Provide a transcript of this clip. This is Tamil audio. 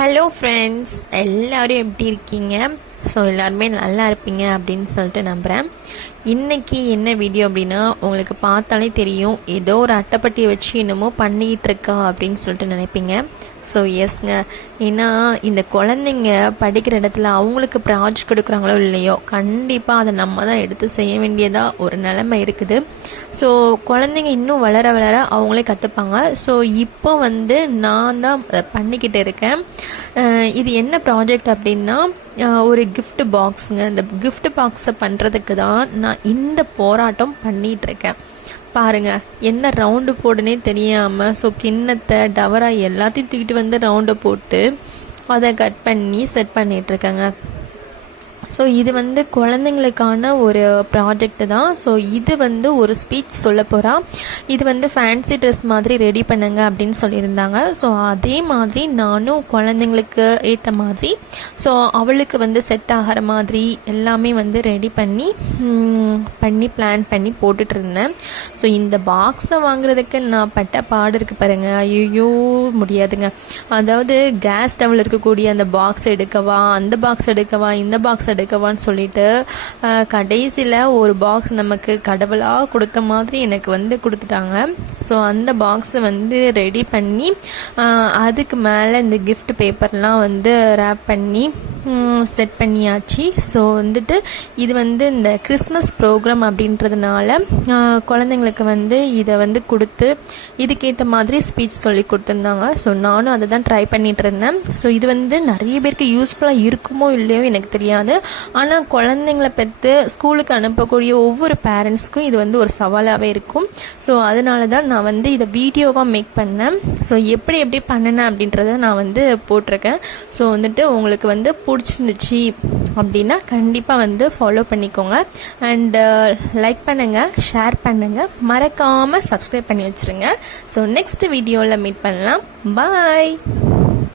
ஹலோ ஃப்ரெண்ட்ஸ், எல்லோரும் எப்படி இருக்கீங்க? ஸோ எல்லாருமே நல்லா இருப்பீங்க அப்படின்னு சொல்லிட்டு நம்புகிறேன். இன்றைக்கி என்ன வீடியோ அப்படின்னா, உங்களுக்கு பார்த்தாலே தெரியும், ஏதோ ஒரு அட்டைப்பட்டியை வச்சு என்னமோ பண்ணிகிட்டு இருக்கா அப்படின்னு சொல்லிட்டு நினைப்பீங்க. ஸோ எஸ்ங்க, ஏன்னா இந்த குழந்தைங்க படிக்கிற இடத்துல அவங்களுக்கு ப்ராஜெக்ட் கொடுக்குறாங்களோ இல்லையோ, கண்டிப்பாக அதை நம்ம தான் எடுத்து செய்ய வேண்டியதாக ஒரு நிலைமை இருக்குது. ஸோ குழந்தைங்க இன்னும் வளர வளர அவங்களே கற்றுப்பாங்க. ஸோ இப்போ நான் தான் அதை பண்ணிக்கிட்டு இருக்கேன். இது என்ன ப்ராஜெக்ட் அப்படின்னா, ஒரு கிஃப்ட் பாக்ஸுங்க. இந்த கிஃப்ட் பாக்ஸை பண்ணுறதுக்கு தான் நான் இந்த போராட்டம் பண்ணிகிட்ருக்கேன். பாருங்கள், என்ன ரவுண்டு போடுனே தெரியாமல், ஸோ கிண்ணத்தை டவரா எல்லாத்தையும் தூக்கிட்டு ரவுண்டை போட்டு அதை கட் பண்ணி செட் பண்ணிகிட்ருக்கேங்க. ஸோ இது குழந்தைங்களுக்கான ஒரு ப்ராஜெக்ட் தான். ஸோ இது ஒரு ஸ்பீச் சொல்ல போகிறா. இது ஃபேன்சி ட்ரெஸ் மாதிரி ரெடி பண்ணுங்க அப்படின்னு சொல்லியிருந்தாங்க. ஸோ அதே மாதிரி நானும் குழந்தைங்களுக்கு ஏற்ற மாதிரி, ஸோ அவளுக்கு செட் ஆகிற மாதிரி எல்லாமே ரெடி பண்ணி பிளான் பண்ணி போட்டுட்டு இருந்தேன். ஸோ இந்த பாக்ஸை வாங்குறதுக்கு நான் பட்ட பாடு இருக்கு பாருங்க. ஐயோ முடியாதுங்க. அதாவது கேஸ் ஸ்டவ்வில் இருக்கக்கூடிய அந்த பாக்ஸ் எடுக்கவா, அந்த பாக்ஸ் எடுக்கவா, இந்த பாக்ஸ் எடுக்கவான்னு சொல்லிட்டு கடைசியில் ஒரு பாக்ஸ் நமக்கு கடவுளாக கொடுத்த மாதிரி எனக்கு கொடுத்துட்டாங்க. ஸோ அந்த பாக்ஸை ரெடி பண்ணி அதுக்கு மேலே இந்த கிஃப்ட் பேப்பர்லாம் ரேப் பண்ணி செட் பண்ணியாச்சு. ஸோ இது இந்த கிறிஸ்மஸ் ப்ரோக்ராம் அப்படின்றதுனால குழந்தைங்களுக்கு இதை கொடுத்து இதுக்கேற்ற மாதிரி ஸ்பீச் சொல்லி கொடுத்துருந்தாங்க. ஸோ நானும் அதை தான் ட்ரை பண்ணிகிட்டு இருந்தேன். ஸோ இது நிறைய பேருக்கு யூஸ்ஃபுல்லாக இருக்குமோ இல்லையோ எனக்கு தெரியாது. ஆனால் குழந்தைங்களை பெற்று ஸ்கூலுக்கு அனுப்பக்கூடிய ஒவ்வொரு பேரண்ட்ஸ்க்கும் இது ஒரு சவாலாகவே இருக்கும். ஸோ அதனால தான் நான் இதை வீடியோவாக மேக் பண்ணேன். ஸோ எப்படி பண்ணினேன் அப்படின்றத நான் போட்டிருக்கேன். ஸோ உங்களுக்கு பிடிச்சிருந்துச்சு அப்படின்னா கண்டிப்பாக ஃபாலோ பண்ணிக்கோங்க. அண்டு லைக் பண்ணுங்கள், ஷேர் பண்ணுங்கள், மறக்காமல் சப்ஸ்கிரைப் பண்ணி வச்சுருங்க. ஸோ நெக்ஸ்ட் வீடியோவில் மீட் பண்ணலாம். பாய்.